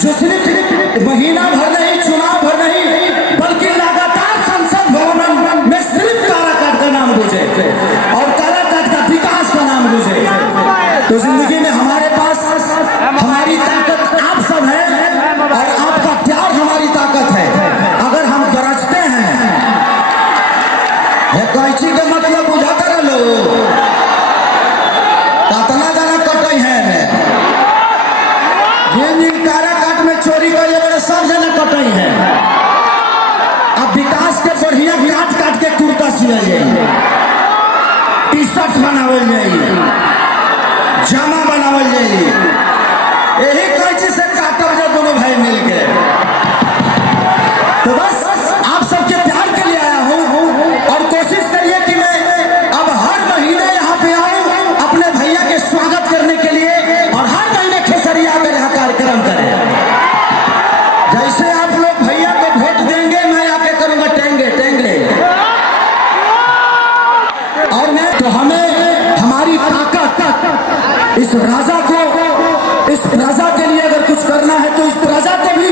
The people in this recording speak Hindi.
जो सिर्फ महीना भर नहीं, चुनाव भर नहीं, बल्कि लगातार संसद भवन में सिर्फ काराकाट का नाम गूंजे और काराकाट का विकास का नाम गूंजे। तो जिंदगी में हमारे पास हमारी ताकत आप सब है और आपका प्यार हमारी ताकत है। अगर हम गरजते हैं, कैची का मतलब बुझाता रह लो, कितना गाना कटई है ये काराकाट में चोरी कर बड़े सब जना कटई है। अब विकास के बढ़िया काट काट के कुर्ता सिया जाए, टी शर्ट बनावल जाए, जामा बनावल जाए, यही कैची से काटब जा दोनों भाई मिलके। तो बस आप सबके प्यार के लिए आया हूँ और कोशिश करिए कि मैं अब हर महीने यहाँ पे आऊँ अपने भैया के स्वागत करने के लिए और हर महीने खेसरिया में यहाँ कार्यक्रम करें। जैसे आप लोग भैया को वोट देंगे, मैं आके करूंगा टेंगे टेंगे। और मैं तो हमें हमारी ताकत इस राजा को, इस प्रजा के लिए अगर कुछ करना है तो इस प्रजा को भी